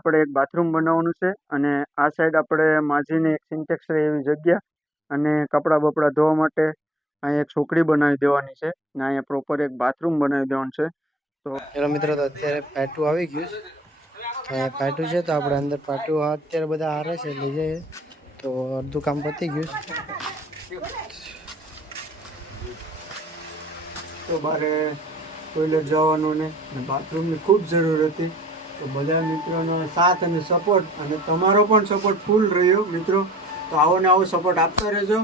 આપણે એક બાથરૂમ બનાવવાનું છે અને આ સાઈડ આપણે માજીને એક સિન્ટેક્સ રહે એવી જગ્યા અને કપડાં બપડા ધોવા માટે અહીંયા એક છોકરી બનાવી દેવાની છે અને અહીંયા પ્રોપર એક બાથરૂમ બનાવી દેવાનું છે. તો હેલો મિત્રો તો અત્યારે પાટું આવી ગયું છે. તો અહીંયા પાટું છે તો આપણે અંદર પાટું અત્યારે બધા હારે છે લઈ જઈએ. તો અડધું કામ પતી ગયું છે. તો મારે ટોયલેટ જવાનું ને બાથરૂમની ખૂબ જરૂર હતી. તો બધા મિત્રોનો સાથ અને સપોર્ટ અને તમારો પણ સપોર્ટ ફૂલ રહ્યો મિત્રો. તો આવો ને આવો સપોર્ટ આપતા રહેજો.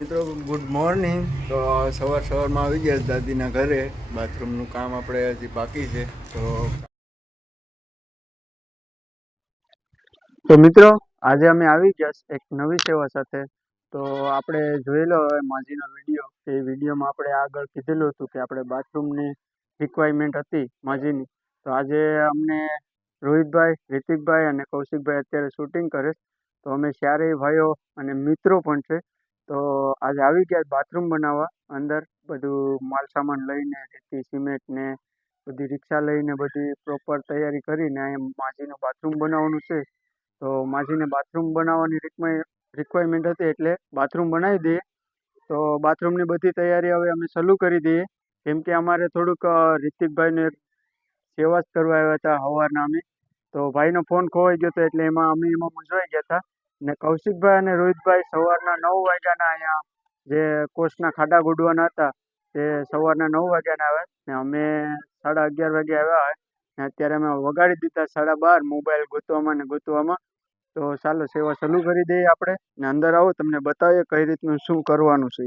મિત્રો ગુડ મોર્નિંગ તો સવાર સવારમાં આવી ગયા દાદીના ઘરે. બાથરૂમનું કામ આપણે હજી બાકી છે. તો તો મિત્રો આજે અમે આવી ગયા એક નવી સેવા સાથે. તો આપણે જોયેલો હવે માજીનો વીડિયો. એ વિડીયોમાં આપણે આગળ કીધેલું હતું કે આપણે બાથરૂમની રિક્વાયરમેન્ટ હતી માજીની. તો આજે અમને રોહિતભાઈ, રિતિકભાઈ અને કૌશિકભાઈ અત્યારે શૂટિંગ કરે તો અમે ચારેય ભાઈઓ અને મિત્રો પણ છે. તો આજે આવી ગયા બાથરૂમ બનાવવા અંદર. બધું માલ સામાન લઈને, રેતી સિમેન્ટ ને બધી રિક્ષા લઈને બધી પ્રોપર તૈયારી કરીને અહીંયા માજીનું બાથરૂમ બનાવવાનું છે. તો માજીને બાથરૂમ બનાવવાની રિક્વાયરમેન્ટ હતી એટલે બાથરૂમ બનાવી દઈએ. તો બાથરૂમની બધી તૈયારી હવે અમે ચાલુ કરી દઈએ. કેમ કે અમારે થોડુંક રિતિકભાઈને સેવા જ કરવા આવ્યા હતા સવારના અમે તો ભાઈનો ફોન ખોવાઈ ગયો હતો એટલે એમાં અમે એમાં મૂંઝવાઈ ગયા હતા ને કૌશિકભાઈ અને રોહિતભાઈ સવારના નવ વાગ્યાના અહીંયા જે કોષના ખાડા ગોડવાના હતા, તે સવારના નવ વાગ્યાના આવ્યા ને અમે સાડા અગિયાર વાગે આવ્યા ને અત્યારે અમે વગાડી દીધા સાડા બાર મોબાઈલ ગોતવામાં ને ગોતવામાં. તો ચાલો સેવા ચાલુ કરી દઈએ આપણે ને અંદર આવો, તમને બતાવીએ કઈ રીતનું શું કરવાનું છે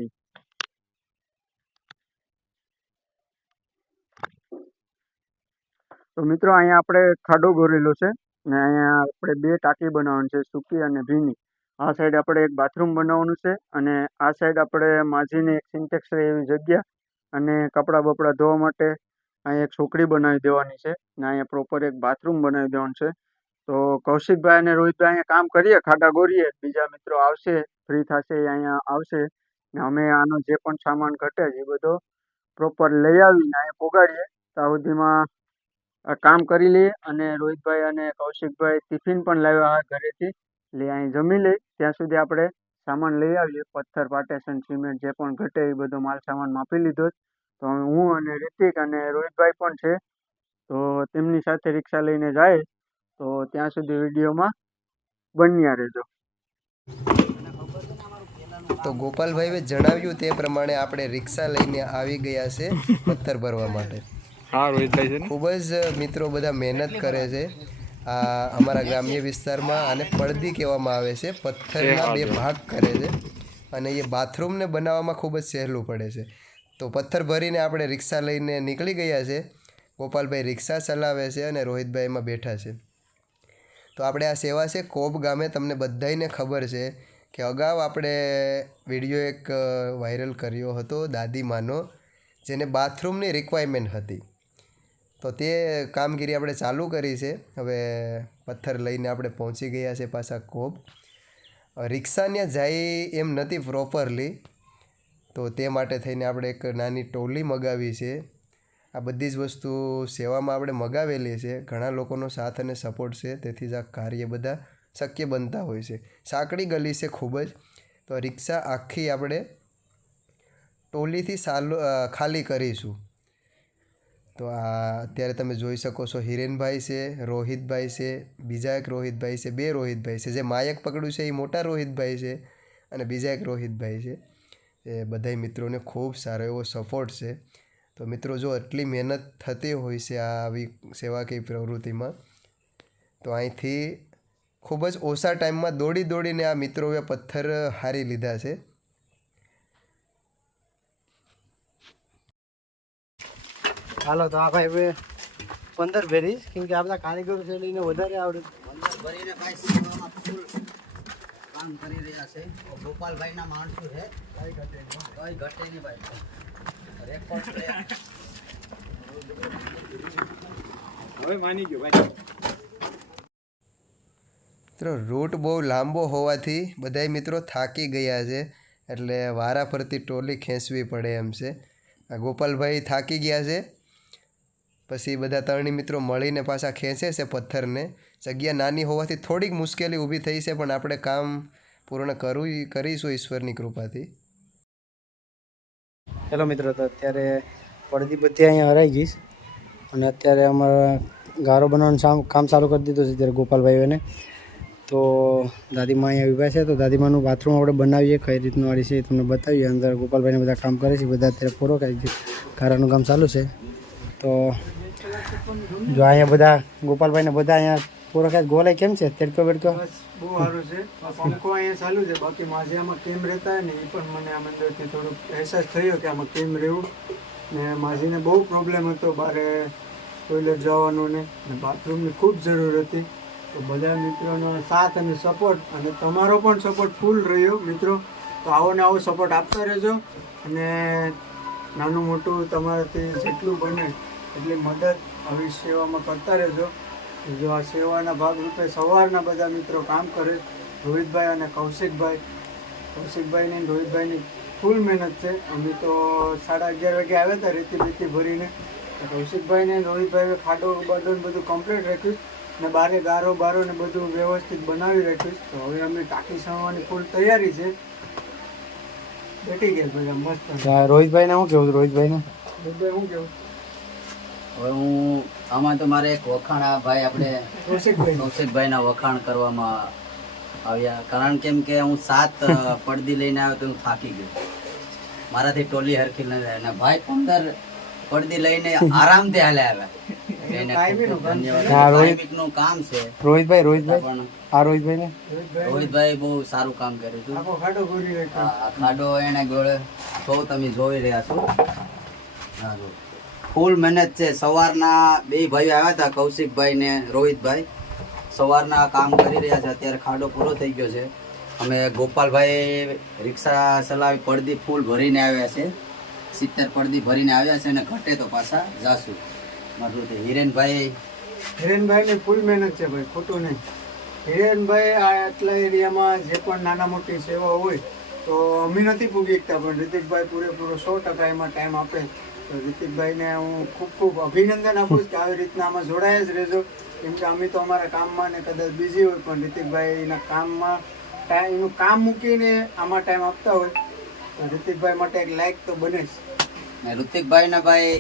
તો મિત્રો અહીંયા આપણે ખાડો ગોરેલો છે ને અહીંયા આપણે બે ટાંકી બનાવવાની છે, સૂકી અને ભીની. આ સાઈડ આપણે એક બાથરૂમ બનાવવાનું છે અને આ સાઈડ આપણે માજીને એક સિન્ટેક્સ રહે એવી જગ્યા અને કપડાં બપડા ધોવા માટે અહીંયા એક છોકરી બનાવી દેવાની છે ને અહીંયા પ્રોપર એક બાથરૂમ બનાવી દેવાનું છે. તો કૌશિકભાઈ અને રોહિતભાઈ અહીંયા કામ કરીએ, ખાડા ગોરીએ, બીજા મિત્રો આવશે, ફ્રી થશે, અહીંયા આવશે ને અમે આનો જે પણ સામાન ઘટે છે એ બધો પ્રોપર લઈ આવીને અહીંયા પોગાડીએ. ત્યાં સુધીમાં કામ કરી લઈએ અને રોહિતભાઈ અને કૌશિકભાઈ ટિફિન પણ લાવ્યા હા ઘરેથી. એટલે અહીં જમી લઈ ત્યાં સુધી આપણે સામાન લઈ આવીએ. પથ્થર, પાટેશન, સિમેન્ટ, જે પણ ઘટે એ બધો માલ સામાન માપી લીધો તો હું અને રિતિક અને રોહિતભાઈ પણ છે. તો તેમની સાથે રિક્ષા લઈને જાય. તો ત્યાં સુધી વિડીયોમાં બન્યા રહેજો. તો ગોપાલભાઈએ જણાવ્યું તે પ્રમાણે આપણે રિક્ષા લઈને આવી ગયા છે પથ્થર ભરવા માટે. હા રોહિતભાઈ છે ખૂબ જ મિત્રો બધા મહેનત કરે છે. આ અમારા ગ્રામ્ય વિસ્તારમાં આને પડદી કહેવામાં આવે છે. પથ્થરના બે ભાગ કરે છે અને એ બાથરૂમને બનાવવામાં ખૂબ જ સહેલું પડે છે. તો પથ્થર ભરીને આપણે રિક્ષા લઈને નીકળી ગયા છે. ગોપાલભાઈ રિક્ષા ચલાવે છે અને રોહિતભાઈ એમાં બેઠા છે. તો આપણે આ સેવા છે કોબ ગામે. તમને બધાને ખબર છે કે અગાઉ આપણે વીડિયો એક વાયરલ કર્યો હતો દાદીમાનો જેને બાથરૂમની રિક્વાયરમેન્ટ હતી. તો તે કામગીરી આપણે ચાલુ કરી છે. હવે પથ્થર લઈને આપણે પહોંચી ગયા છે પાછા કોબ. રિક્ષા ત્યાં જાય એમ નથી પ્રોપરલી તો તે માટે થઈને આપણે એક નાની ટોલી મગાવી છે. આ બધી જ વસ્તુ સેવામાં આપણે મગાવેલી છે. ઘણા લોકોનો સાથ અને સપોર્ટ છે. તેથી જ આ કાર્ય બધા શક્ય બનતા હોય છે. સાંકડી ગલી છે ખૂબ જ. તો રિક્ષા આખી આપણે ટોલીથી સાલો ખાલી કરીશું. તો આ અત્યારે તમે જોઈ શકો છો હિરેનભાઈ છે, રોહિતભાઈ છે, બીજા એક રોહિતભાઈ છે, બે રોહિતભાઈ છે. જે માયક પકડ્યું છે એ મોટા રોહિતભાઈ છે અને બીજા એક રોહિતભાઈ છે. એ બધાય મિત્રોને ખૂબ સારો એવો સપોર્ટ છે. તો મિત્રો જો આટલી મહેનત થતી હોય છે આ આવી સેવાકીય પ્રવૃત્તિમાં, તો અહીંથી ખૂબ જ ઓછા ટાઈમમાં દોડી દોડીને આ મિત્રોએ પથ્થર હારી લીધા છે. હાલો તો આ ભાઈ હવે પંદર ભેરીશ કેમ કે આપણા કારીગરો છે એને વધારે આવડે. ભરીને ભાઈ સીવવામાં ફૂલ કામ કરી રહ્યા છે. ગોપાલભાઈના માણસો છે. કઈ ઘટે નહીં ભાઈ. રેકોર્ડ હવે માની ગયો ભાઈ. મિત્રો રૂટ બહુ લાંબો હોવાથી બધાય મિત્રો થાકી ગયા છે એટલે વારા ફરતી ટોલી ખેંચવી પડે એમ છે. આ ગોપાલભાઈ થાકી ગયા છે. પછી બધા ત્રણેય મિત્રો મળીને પાછા ખેંચે છે પથ્થરને. જગ્યા નાની હોવાથી થોડીક મુશ્કેલી ઊભી થઈ છે, પણ આપણે કામ પૂર્ણ કરવું કરીશું ઈશ્વરની કૃપાથી. હેલો મિત્રો, તો અત્યારે પડદી બધી અહીંયા હરાઈ ગઈશ અને અત્યારે અમારા ગારો બનાવવાનું કામ ચાલુ કરી દીધું છે ત્યારે ગોપાલભાઈઓને. તો દાદીમા અહીંયા ઊભા છે, તો દાદીમાનું બાથરૂમ આપણે બનાવીએ, કઈ રીતનું વાળી છે એ તમને બતાવીએ. અંદર ગોપાલભાઈને બધા કામ કરે છે, બધા અત્યારે પૂરો કરી ગારાનું કામ ચાલુ છે. તો જો અહીંયા બધા ગોપાલભાઈને બધા અહીંયા પૂરો ગોલાઈ કેમ છે? તેડકો બેડકો? બહુ સારું છે. પંખો અહીંયા ચાલુ છે. બાકી માঝে આમાં કેમ રહેતા ને એ પણ મને આમ અંદરથી થોડુંક અહેસાસ થયો કે આમાં કેમ રહેવું. ને માજીને બહુ પ્રોબ્લેમ હતો બારે ટોયલેટ જવાનું ને. ને બાથરૂમની ખૂબ જરૂર હતી. તો બધા મિત્રોનો સાથ અને સપોર્ટ અને તમારો પણ સપોર્ટ ફૂલ રહ્યો, મિત્રો. તો આવો ને આવો સપોર્ટ આપતા રહેજો. અને નાનું મોટું તમારાથી જેટલું બને એટલી મદદ આવી સેવામાં કરતા રહેજો. જો આ સેવાના ભાગરૂપે સવારના બધા મિત્રો કામ કરે રોહિતભાઈ અને કૌશિકભાઈ. કૌશિકભાઈની રોહિતભાઈની ફૂલ મહેનત છે. અમે તો સાડા અગિયાર વાગે આવ્યા હતા રેતી બેતી ભરીને. કૌશિકભાઈને રોહિતભાઈએ ખાડો બાડો ને બધું કમ્પ્લીટ રાખ્યું ને બારે ગારો બારો ને બધું વ્યવસ્થિત બનાવી રાખ્યું. તો હવે અમે ટાંકી સણવાની ફૂલ તૈયારી છે. બેઠી ગયા બધા મસ્ત. રોહિતભાઈને શું કેવું રોહિતભાઈને? રોહિતભાઈ શું કેવું હવે હું આમાં તો મારે એક વખાણ આ ભાઈ આપણે કૌશિકભાઈ. કૌશિકભાઈના વખાણ કરવામાં આવ્યા. કારણ કેમ કે હું સાત પડદી લઈને આવ્યો તો હું થાકી ગયો. મારાથી ટોલી હરખી ન થાય. અને ભાઈ પંદર પડદી લઈને આરામથી હાલે આવ્યા. કામ છે. રોહિતભાઈ રોહિતભાઈ? આ બહુ સારું કામ કર્યું હતું. ખાડો એને ગોળે તો તમે જોઈ રહ્યા છો. હા જો. ફૂલ મહેનત છે. સવારના બે ભાઈઓ આવ્યા હતા, કૌશિકભાઈ ને રોહિતભાઈ. સવારના કામ કરી રહ્યા છે. અત્યારે ખાડો પૂરો થઈ ગયો છે. અમે ગોપાલભાઈ રિક્ષા ચલાવી પડદી ફૂલ ભરીને આવ્યા છે. સિત્તેર પડદી ભરીને આવ્યા છે અને ઘટે તો પાછા જાશું. મારું તે હિરેનભાઈ. હિરેનભાઈની ફૂલ મહેનત છે ભાઈ, ખોટું નહીં. હિરેનભાઈ આ આટલા એરિયામાં જે પણ નાના મોટી સેવા હોય, તો અમે નથી પૂગી શકતા પણ રિતિકભાઈ પૂરેપૂરો સો ટકા એમાં ટાઈમ આપે. તો રિતિકભાઈને હું ખૂબ ખૂબ અભિનંદન આપું છું કે આવી રીતના આમાં જોડાયા જ રહેજો. કેમ કે અમે તો અમારા કામમાં ને કદાચ બિઝી હોય પણ રિતિકભાઈ એના કામમાં ટાઈમ એનું કામ મૂકીને આમાં ટાઈમ આપતા હોય. તો રિતિકભાઈ માટે એક લાઈક તો બને જ. ને ઋતિકભાઈ ને ભાઈ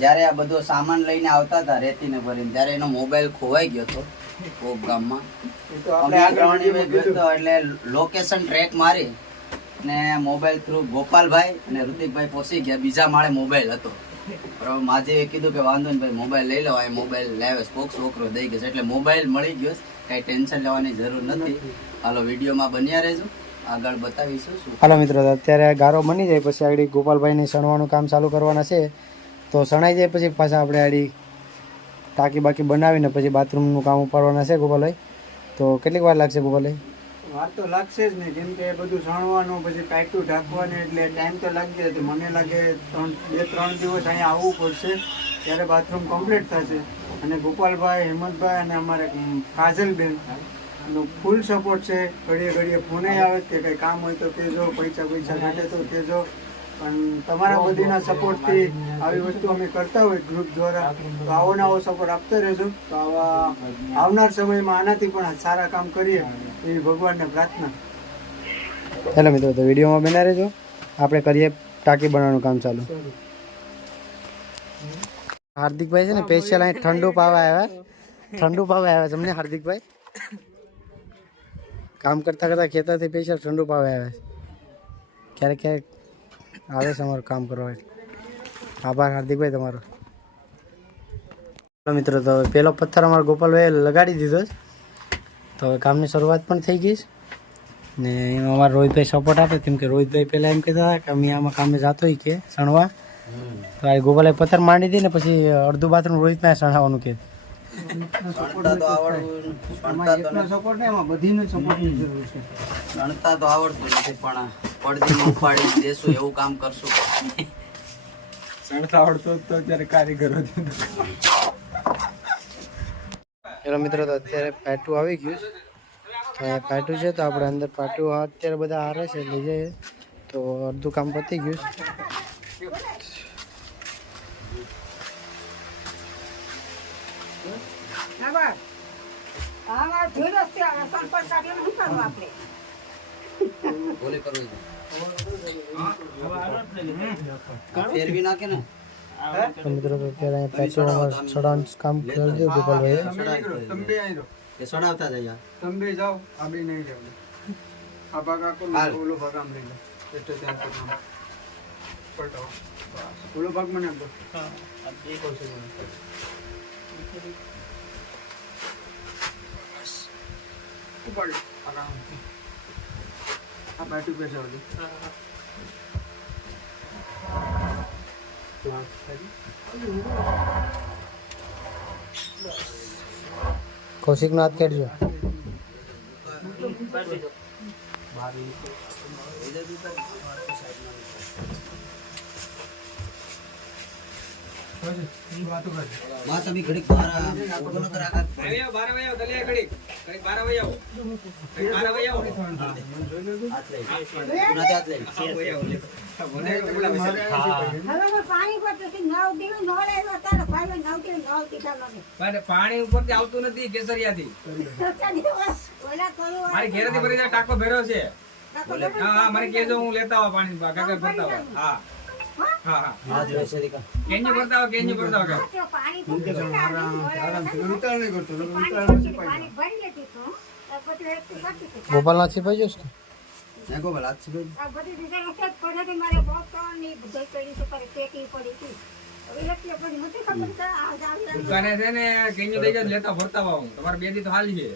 જ્યારે આ બધો સામાન લઈને આવતા હતા રેતીને ભરીને ત્યારે એનો મોબાઈલ ખોવાઈ ગયો હતો કોક ગામમાં. એટલે લોકેશન ટ્રેક મારી. ને મોબાઈલ થ્રુ ગોપાલભાઈ અને ઋતિકભાઈ પહોંચી ગયા. બીજા માળે મોબાઈલ હતો. બરાબર? માજે કીધું કે વાંધો નહીં ભાઈ, મોબાઈલ લઈ લો આ મોબાઈલ લાવે બોક્સ છોકરો દઈ ગયો એટલે મોબાઈલ મળી ગયો. કાંઈ ટેન્શન લેવાની જરૂર નથી. હાલો, વિડીયોમાં બન્યા રહેજો. આગળ બતાવીશું શું. હાલો મિત્રો, અત્યારે ગારો બની જાય પછી આગળ ગોપાલભાઈને સણવાનું કામ ચાલુ કરવાના છે. તો સણાઈ જાય પછી પાછા આપણે આડી ટાંકી બાકી બનાવીને પછી બાથરૂમનું કામ ઉપાડવાના છે ગોપાલભાઈ. તો કેટલીક વાર લાગશે ગોપાલભાઈ? વાર તો લાગશે જ ને. જેમ કે બધું સણવાનું પછી ટાઈટું ઢાંકવાનું, એટલે ટાઈમ તો લાગશે તો મને લાગે ત્રણ, બે, ત્રણ દિવસ અહીંયા આવવું પડશે, ત્યારે બાથરૂમ કમ્પ્લીટ થશે. અને ગોપાલભાઈ, હેમંતભાઈ અને અમારે કાજલબેન નો ફૂલ સપોર્ટ છે. ઘડીએ ઘડીએ ફોને આવે કે કંઈ કામ હોય તો કહેજો પૈસા પૈસા ઘટે તો કહેજો. પણ તમારા બધીના સપોર્ટથી આવી વસ્તુ અમે કરતા હોય ગ્રુપ દ્વારા. તો આવો ને આવો સપોર્ટ આપતા રહેજો. તો આવા આવનાર સમયમાં આનાથી પણ સારા કામ કરીએ એવી ભગવાનને પ્રાર્થના. ચાલો મિત્રો તો વિડીયોમાં બના રહેજો. આપણે કરીએ ટાંકી બનાવવાનું કામ ચાલુ. હાર્દિકભાઈ છે ને સ્પેશિયલ અહીં ઠંડુ પાવા આવ્યા. ઠંડુ પાવા આવ્યા તમને હાર્દિકભાઈ. કામ કરતા કરતા ખેતરથી સ્પેશિયલ ઠંડુ પાવા આવ્યા છે. ક્યારેક ક્યારેક આવે છે અમારું કામ કરવા આભાર હાર્દિકભાઈ તમારો. મિત્રો તો હવે પેલો પથ્થર અમારા ગોપાલભાઈ લગાડી દીધો છે. તો હવે કામની શરૂઆત પણ થઈ ગઈ છે. ને એમાં અમારા રોહિતભાઈ સપોર્ટ આપે કેમ કે રોહિતભાઈ પહેલાં એમ કહેતા હતા કે અમે આમાં કામે જતો કે સણવા તો આ ગોપાલભાઈ પથ્થર માંડી દે ને પછી અડધું બાથરૂમ રોહિતના સણાવવાનું કે. ગણતા તો આવડવું ગણતા તો સપોર્ટ ને એમાં બધીનો સપોર્ટની જરૂર છે. ગણતા તો આવડતું નથી પણ પડદીમાં ઉપાડી દેશું એવું કામ કરશું. સણતા આવડતો તો કારીગર નથી. ચલો મિત્રો તો અત્યારે પેટું આવી ગયું છે. તો અહીંયા પાટું છે તો આપણે અંદર પાટું અત્યારે બધા હારે છે લઈ જઈએ તો અડધું કામ પતી ગયું છે. આમાં ભીડ જ છે હવે સરપંચ કાઢીને શું કરવું આપણે? બોલે કરવું ફેરવી નાખે ને. તો મિત્રો અત્યારે અહીંયા પેટ્રોલ ચડાવવાનું કામ કરી દીધું ગોપાલભાઈએ તમે આવી જાઓ એ સડાવતા જઈએ તમે જાઓ આ બે નહીં જાઓ આ ભાગ આખો ઓલો ભાગ આમ લઈ લો. એટલે ત્યાં પકડો. પલટાવો. ઓલો ભાગ મને આપો કૌશિક મને. ઉપાડો. આરામથી. આ પાટી બેસાડો કૌશિકનો હાથ કાઢજો વાતો કરજો માં તમે ઘડીક બહાર ઊભો ન કર આગળ. હાથ લઈ એનાથી હાથ લઈ હવે મેં પાણી પડતું નવ દિવસ હાથ લઈ કીધા મને પણ પાણી ઉપરથી આવતું નથી કેસરિયા થી મારી ઘેરથી ભરી ટાકો ટાંકો ભર્યો છે હા મારે મને કહેજો હું લેતા આવા પાણી કાકા ભરતા હા. હતી. ગોપાલના છીપાઈ જશે ને ગોપાલ, આ ની દુકાને છે ને કેન્જી લઈ જાય લેતા ભરતા તમારે બે દી તો હાલ છે.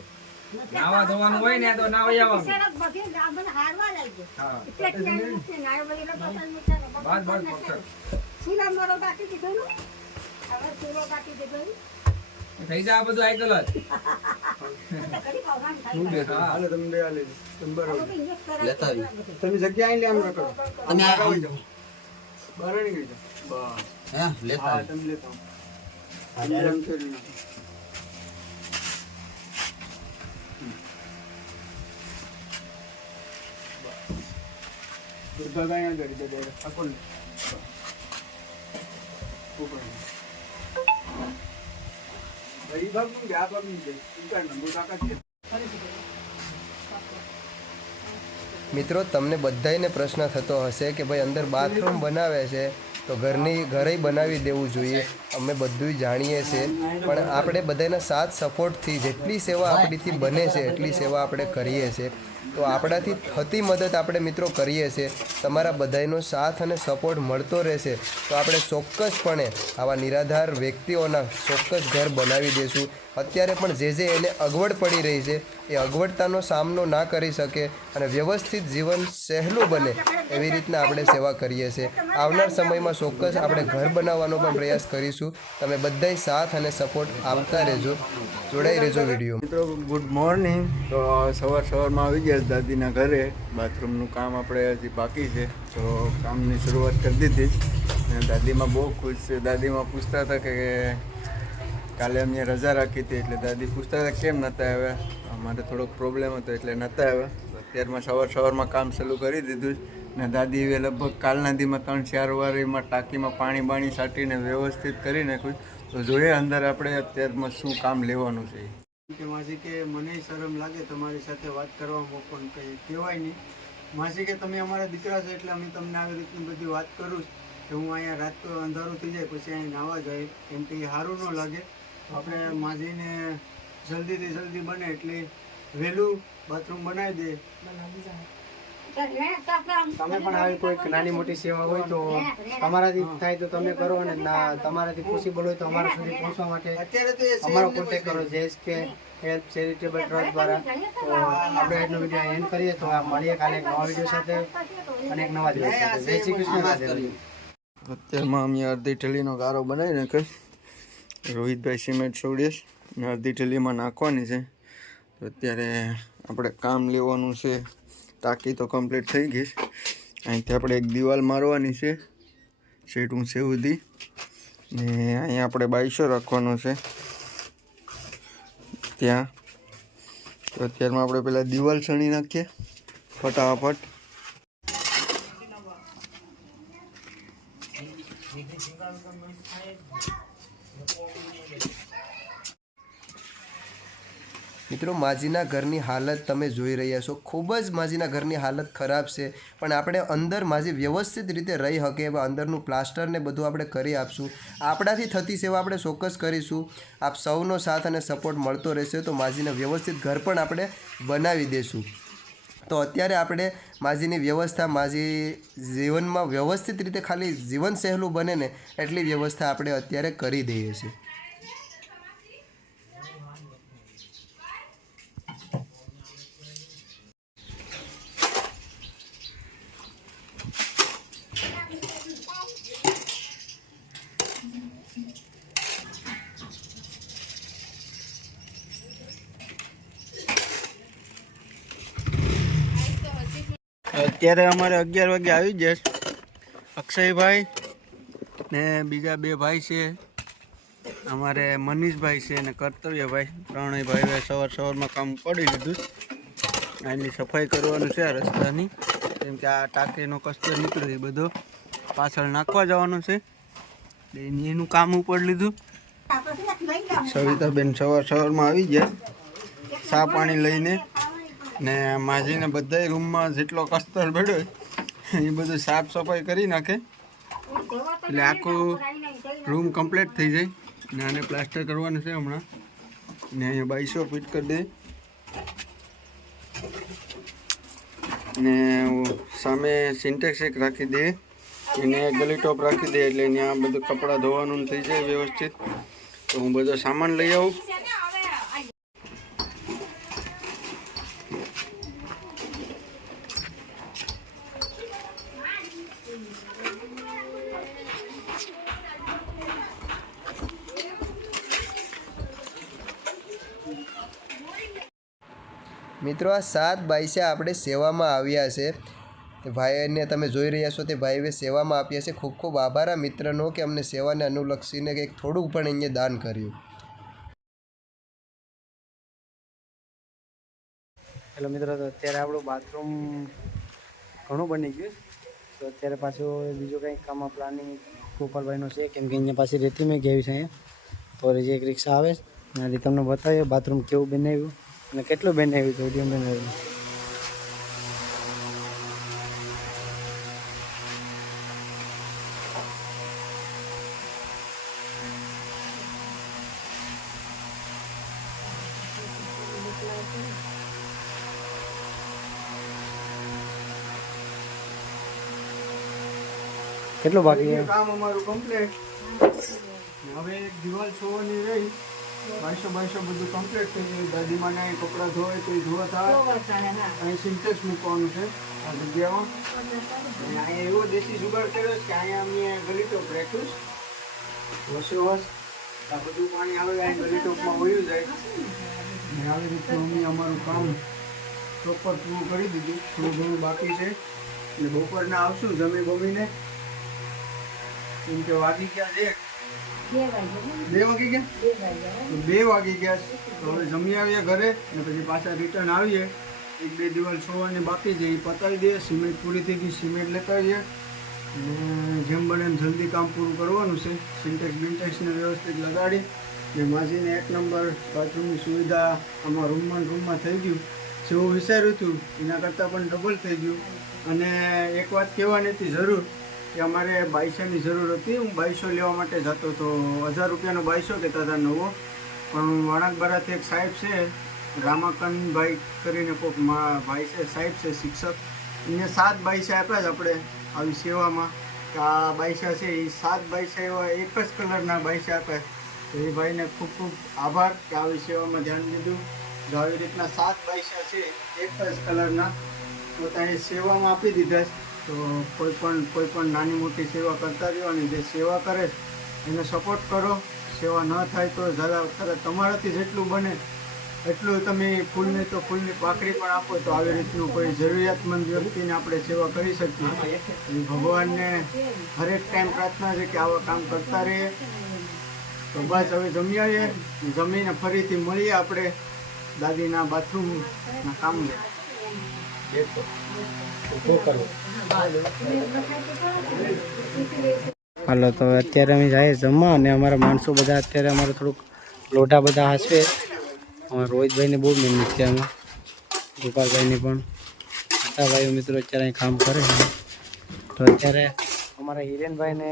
નાવા ધોવાનું હોય ને તો નાવા આવવાનું. હારવા હા. બસ ફક્ત સુલા મારો બાકી દીધો ને? હવે સુલો બાકી દીધો થઈ જાય આ બધું આઈકલ જ. હાલો તમને બે આ લેજો કરાવી લેતા આવી. તમે જગ્યા અહીં લે આમ કરો. તમે આ- આવી જાઓ. બહાર નીકળી જાઓ. બસ હે, લેતા હા તમે લેતા. આમ નાખો. બસ. બધા અહીંયા આગળ છે બે. આખો લે. બસ. ઉપર. હવે ઈ ભાગનું કે મિત્રો, તમને બધાને પ્રશ્ન થતો હશે કે ભાઈ અંદર બાથરૂમ બનાવે છે, તો ઘરની ઘરે બનાવી દેવું જોઈએ. અમે બધું જાણીએ છીએ. પણ આપણે બધાના સાથ સપોર્ટથી જેટલી સેવા આપણીથી બને છે, એટલી સેવા આપણે કરીએ છીએ. તો આપણાથી થતી મદદ આપણે મિત્રો કરીએ છીએ. તમારા બધાયનો સાથ અને સપોર્ટ મળતો રહેશે. તો આપણે ચોક્કસપણે આવા નિરાધાર વ્યક્તિઓના ચોક્કસ ઘર બનાવી દઈશું અત્યારે પણ જે જે એને અગવડ પડી રહી છે, એ અગવડતાનો સામનો ના કરી શકે અને વ્યવસ્થિત જીવન સહેલું બને એવી રીતના આપણે સેવા કરીએ છીએ. આવનાર સમયમાં ચોક્કસ આપણે ઘર બનાવવાનો પણ પ્રયાસ કરીશું. તમે બધાય સાથ અને સપોર્ટ આપતા રહેજો. જોડાઈ રહેજો વીડિયો. મિત્રો ગુડ મોર્નિંગ તો સવાર સવારમાં આવી ગયા છે દાદીના ઘરે બાથરૂમનું કામ આપણે હજી બાકી છે. તો કામની શરૂઆત કરી દીધી અને દાદીમાં બહુ ખુશ છે. દાદીમાં પૂછતા હતા કે કાલે અમે રજા રાખી હતી એટલે દાદી પૂછતા હતા કેમ નહોતા આવ્યા. અમારે થોડોક પ્રોબ્લેમ હતો એટલે નહોતા આવ્યા. અત્યારમાં સવાર સવારમાં કામ ચાલુ કરી દીધું ને દાદી એ લગભગ કાલના દીમાં ત્રણ ચાર વાર એમાં ટાંકીમાં પાણી બાણી છાંટીને વ્યવસ્થિત કરી નાખ્યું. તો જોઈએ અંદર આપણે અત્યારમાં શું કામ લેવાનું છે. કે માસી કે મને શરમ લાગે, તમારી સાથે વાત કરવામાં પણ કંઈ કહેવાય નહીં. માસી કે, તમે અમારા દીકરા છો એટલે અમે તમને આવી રીતની બધી વાત કરું કે હું અહીંયા રાત અંધારું થઈ જાય, પછી અહીં નાવા જાય કેમ કે સારું ન લાગે. આપણે માસીને જલ્દીથી જલ્દી બને એટલે વહેલું બાથરૂમ બનાવી દે. તમે પણ આવી કોઈક નાની મોટી સેવા હોય તો તમારાથી થાય તો તમે કરો અને તમારાથી પોસિબલ હોય તો અમારા સુધી પહોંચવા માટે અત્યારે તો એ અમારો કોન્ટેક કરો જેસ કે હેલ્પ ચેરિટેબલ ટ્રસ્ટ દ્વારા. તો આપણે આજનો વીડિયો એન્ડ કરીએ. તો આ મળીએ કાલે એક નવા વીડિયો સાથે અને એક નવા દિવસ સાથે. જય શ્રી કૃષ્ણ રાધે. અત્યારમાં અમે અડધી ઠેલીનો ગારો બનાવીને કઈ રોહિતભાઈ સિમેન્ટ છોડીશ ને અડધી ઠેલીમાં નાખવાની છે. તો અત્યારે આપણે કામ લેવાનું છે. ટાંકી તો કમ્પ્લીટ થઈ ગઈ છે. અહીંથી આપણે એક દિવાલ મારવાની છે સેટ ઊંચે સુધી. ને અહીં આપણે બાઈસો રાખવાનો છે. ત્યાં. અત્યારમાં આપણે પેલા દિવાલ સણી નાખીએ, ફટાફટ. મિત્રો, માજીના ઘરની હાલત તમે જોઈ રહ્યા છો. ખૂબ જ માજીના ઘરની હાલત ખરાબ છે. પણ આપણે અંદર માજી વ્યવસ્થિત રીતે રહી શકે એવા અંદરનું પ્લાસ્ટરને બધું આપણે કરી આપશું. આપણાથી થતી સેવા આપણે ચોક્કસ કરીશું. આપ સૌનો સાથ અને સપોર્ટ મળતો રહેશે તો માજીને વ્યવસ્થિત ઘર પણ આપણે બનાવી દઈશું તો અત્યારે આપણે માજીની વ્યવસ્થા, માજી જીવનમાં વ્યવસ્થિત રીતે ખાલી જીવન સહેલું બને ને, એટલી વ્યવસ્થા આપણે અત્યારે કરી દઈએ છીએ. અત્યારે અમારે અગિયાર વાગે આવી જશે અક્ષયભાઈ ને બીજા બે ભાઈ છે. અમારે મનીષભાઈ છે અને કર્તવ્યભાઈ. ત્રણેય ભાઈઓએ સવાર સવારમાં કામ પડી લીધું. એની સફાઈ કરવાનું છે રસ્તાની. કેમ કે આ ટાંકીનો કચરો નીકળ્યો એ બધો. પાછળ નાખવા જવાનું છે. એનું કામ ઉપર લીધું. સવિતાબેન સવાર સવારમાં આવી ગયા. સા પાણી લઈને ને માજીને બધાય રૂમમાં જેટલો કસ્તર પડ્યો એ બધું સાફ સફાઈ કરી નાખે. એટલે આખું રૂમ કમ્પ્લીટ થઈ જાય. ને આને પ્લાસ્ટર કરવાનું છે હમણાં. ને અહીંયા બાઈસો ફિટ કરી દે. ને સામે સિન્ટેક્સ એક રાખી દે. એને ગલી ટોપ રાખી દે એટલે ત્યાં બધું કપડાં ધોવાનું થઈ જાય વ્યવસ્થિત. તો હું બધો સામાન લઈ આવું. મિત્રો, આ સાત બાઈસે આપણે સેવામાં આવ્યા છે. ભાઈને તમે જોઈ રહ્યા છો તે ભાઈએ સેવામાં આપ્યા છે. ખૂબ ખૂબ આભાર આ મિત્રનો કે અમને સેવાને અનુલક્ષીને કંઈક થોડુંક પણ અહીંયા દાન કર્યું. હેલો મિત્રો, તો અત્યારે આપણું બાથરૂમ ઘણું બની ગયું તો અત્યારે પાછું બીજું કંઈક કામમાં પ્લાનિંગ ગોપાલભાઈનો છે, કેમ કે અહીંયા પાછી રેતી મેં ગઈ છે અહીંયા. તો જે એક રિક્ષા આવે છે. ત્યાંથી તમને બતાવ્યો બાથરૂમ કેવું બનાવ્યું. અને કેટલું બનાવ્યું તો વીડિયો બનાવ્યું? કેટલું બાકી કામ અમારું કમ્પ્લીટ હવે દિવાલ છોવાની રહી. બાઈસો બાઈસો બધું કમ્પ્લીટ થઈ ગયું. દાદીમાને અહીં કપડાં ધોવાય તો એ ધોવા થાય. અહીં સિન્ટેક્સ મૂકવાનું છે આ જગ્યામાં. અહીંયા એવો દેશી જુગાડ કર્યો છે કે અહીંયા અમે ગલીટો પ્રેક્ટિસ છે. વસો વસ. આ બધું પાણી આવે અહીં ગલીટોપમાં વયું જાય. અને આવી રીતે અમે અમારું કામ પ્રોપર પૂરું કરી દીધું. થોડું ઘણું બાકી છે. એટલે બપોરના આવશું જમી બમીને. કેમ કે વાગી ગયા છે બે વાગી ગયા? તો બે વાગી ગયા. તો હવે જમી આવીએ ઘરે ને પછી પાછા રિટર્ન આવીએ. એક બે દિવાલ છોડવાની બાકી છે એ પતાવી દઈએ. સિમેન્ટ પૂરી થઈ ગઈ સિમેન્ટ લેતા આવીએ. ને જેમ બને એમ જલ્દી કામ પૂરું કરવાનું છે. સિન્ટેક્સ બિન્ટેક્સને વ્યવસ્થિત લગાડી. ને માસીને એક નંબર બાથરૂમની સુવિધા આમાં રૂમમાં રૂમમાં થઈ ગયું. જેવું વિચાર્યું હતું એના કરતાં પણ ડબલ થઈ ગયું. અને એક વાત કહેવાની હતી જરૂર. કે અમારે બાઈસોની જરૂર હતી. હું બાઈસો લેવા માટે જતો તો હજાર રૂપિયાનો બાઈસો કહેતા હતા નવો. પણ વણાકબરાથી એક સાહેબ છે રામાકંદભાઈ કરીને કોઈક મા ભાઈ છે, સાહેબ છે, શિક્ષક. એને સાત બાઈસા આપ્યા છે આપણે આવી સેવામાં. કે આ બાઈસા છે એ સાત બાઈસા એવા એક જ કલરના બાઈસા આપ્યા. તો એ ભાઈને ખૂબ ખૂબ આભાર કે આવી સેવામાં ધ્યાન દીધું. જો આવી રીતના સાત બાઈસા છે, એક જ કલરના પોતાની સેવામાં આપી દીધા છે. તો કોઈ પણ કોઈ પણ નાની મોટી સેવા કરતા રહ્યો અને જે સેવા કરે એને સપોર્ટ કરો. સેવા ન થાય તો જરા તરત તમારાથી જેટલું બને, એટલું તમે ફૂલની તો ફૂલની પાકડી પણ આપો તો આવી રીતનું કોઈ જરૂરિયાતમંદ વ્યક્તિને આપણે સેવા કરી શકીએ. ભગવાનને હરેક ટાઈમ પ્રાર્થના છે કે આવા કામ કરતા રહીએ. તો બસ હવે જમી આવીએ. જમીને ફરીથી મળીએ આપણે દાદીના બાથરૂમના કામને હાલો, તો અત્યારે અમે જઈએ જમવા અને અમારા માણસો બધા અત્યારે અમારે થોડુંક લોઢા બધા હસવે. અમારા રોહિતભાઈને બહુ મહેનત છે આમાં. ગોપાલભાઈને પણ. ભાઈઓ મિત્રો અત્યારે અહીં કામ કરે છે. તો અત્યારે અમારા હિરેનભાઈ ને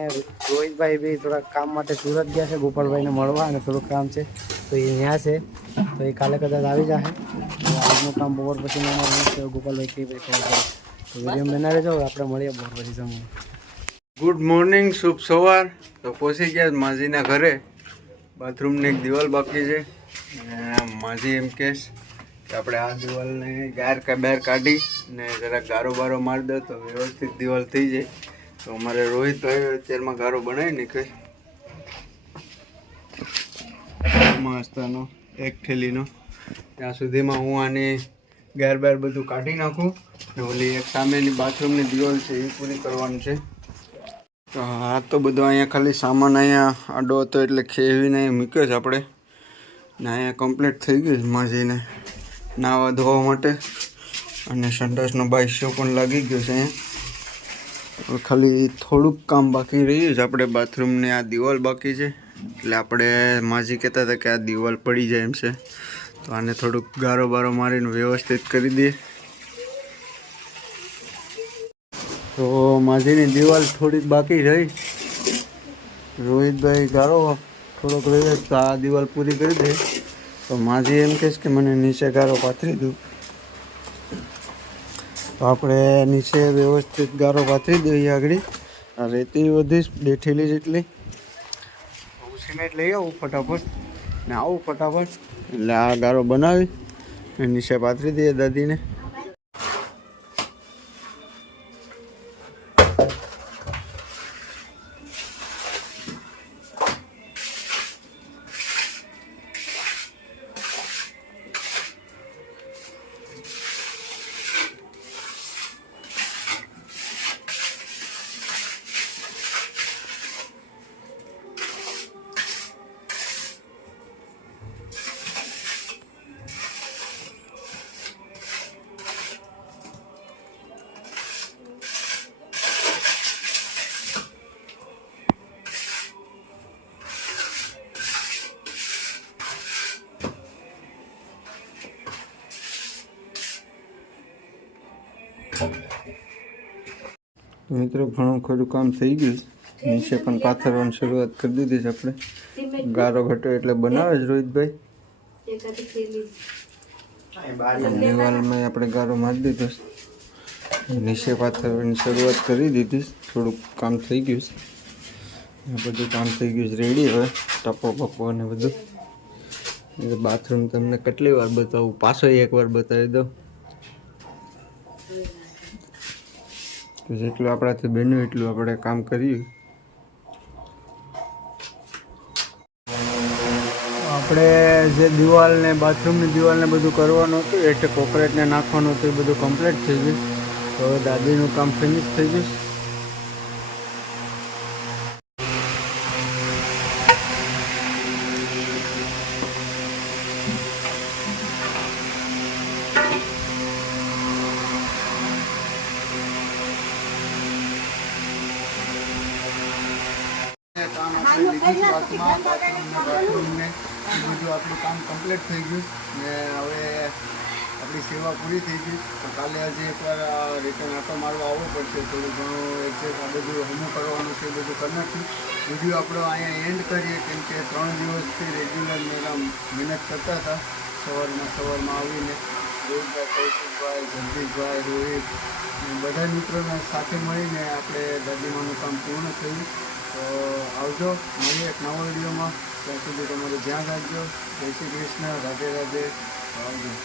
રોહિતભાઈ બી થોડા કામ માટે સુરત ગયા છે. ગોપાલભાઈને મળવા અને થોડુંક કામ છે. તો એ ત્યાં છે. તો એ કાલે કદાચ આવી જશે આજનું કામ બપોર પછી અમારું ગોપાલભાઈ કઈ પડે તો વીડિયો બનાવી જાઓ આપણે મળીએ બપોર પછી જમવા. ગુડ મોર્નિંગ શુભ સવાર. તો પહોંચી ગયા માજીના ઘરે. બાથરૂમની એક દિવાલ બાકી છે. માજી એમ કહેશ કે આપણે આ દિવાલને ગાર બહાર કાઢી ને જરાક ગારો બારો મારી દો તો વ્યવસ્થિત દિવાલ થઈ જાય. તો અમારે રોહિત અત્યારમાં ગારો બનાવી નીકળે મસ્તનો એક થેલીનો. ત્યાં સુધીમાં હું આને ગાર બાર બધું કાઢી નાખું ને ઓલી એક સામેની બાથરૂમની દિવાલ છે એ પૂરી કરવાની છે. તો આ તો બધો અહીંયા ખાલી સામાન અહીંયા આડો હતો એટલે ખેવીને અહીંયા મૂક્યો છે આપણે. ને અહીંયા કમ્પ્લીટ થઈ ગયું માજીને નાવા ધોવા માટે. અને સંડાસનો શો પણ લાગી ગયો છે અહીંયા. ખાલી થોડુંક કામ બાકી રહ્યું છે. આપણે બાથરૂમની આ દિવાલ બાકી છે. એટલે આપણે માજી કહેતા હતા કે આ દિવાલ પડી જાય એમ છે. તો આને થોડુંક ગારો બારો મારીને વ્યવસ્થિત કરી દઈએ. તો માજીની દિવાલ થોડીક બાકી રહી. રોહિતભાઈ ગારો, થોડોક રહ્યો તો આ દિવાલ પૂરી કરી દે. તો માજી એમ કહેશ કે મને નીચે ગારો પાથરી દઉં તો આપણે નીચે વ્યવસ્થિત ગારો પાથરી દઈએ આગળ. રેતી વધીશ બેઠેલી જેટલી. સિમેન્ટ લઈ આવું ફટાફટ. ને આવું ફટાફટ. એટલે આ ગારો બનાવી. નીચે પાથરી દઈએ દાદીને. મિત્રો ઘણું ખરું કામ થઈ ગયું. નીચે પણ પાથરવાની શરૂઆત કરી દીધી છે આપણે. ગારો ઘટો એટલે બનાવે જ રોહિતભાઈ? દિવાલમાં આપણે ગારો મારી દીધો નીચે પાથરવાની શરૂઆત કરી દીધી થોડુંક કામ થઈ ગયું છે. બધું કામ થઈ ગયું છે. રેડી હવે. ટપો પપો અને બધું. એટલે બાથરૂમ તમને કેટલી વાર બતાવું? પાછો એકવાર બતાવી દઉં. તો જેટલું આપણાથી બન્યું એટલું આપણે કામ કર્યું આપણે જે દિવાલને બાથરૂમની દિવાલને બધું કરવાનું હતું એટલે કોપરેટને નાખવાનું હતું, એ બધું કમ્પ્લીટ થઈ ગયું. તો હવે દાદીનું કામ ફિનિશ થઈ ગયું. આપણે લીધું હાથમાં બાથરૂમ ને એ બધું આપણું કામ કમ્પ્લીટ થઈ ગયું ને હવે આપણી સેવા પૂરી થઈ ગઈ. તો કાલે આજે એકવાર રિટર્ન આટો મારવા આવવો પડશે. થોડું ઘણું એક્સેસ આ બધું હમું કરવાનું છે બધું કરી નાખ્યું વીડિયો આપણો અહીંયા એન્ડ કરીએ કેમ કે ત્રણ દિવસથી રેગ્યુલર મેરા મહેનત કરતા હતા. સવારમાં સવારમાં આવીને રોહિતભાઈ કૌશિકભાઈ જગદીશભાઈ રોહિત બધા મિત્રોને સાથે મળીને આપણે દાદીમાનું કામ પૂર્ણ થયું. તો આવજો. મળીએ એક નવા વિડીયોમાં. ત્યાં સુધી તમારું ધ્યાન રાખજો. જય શ્રી કૃષ્ણ. રાધે રાધે. આવજો.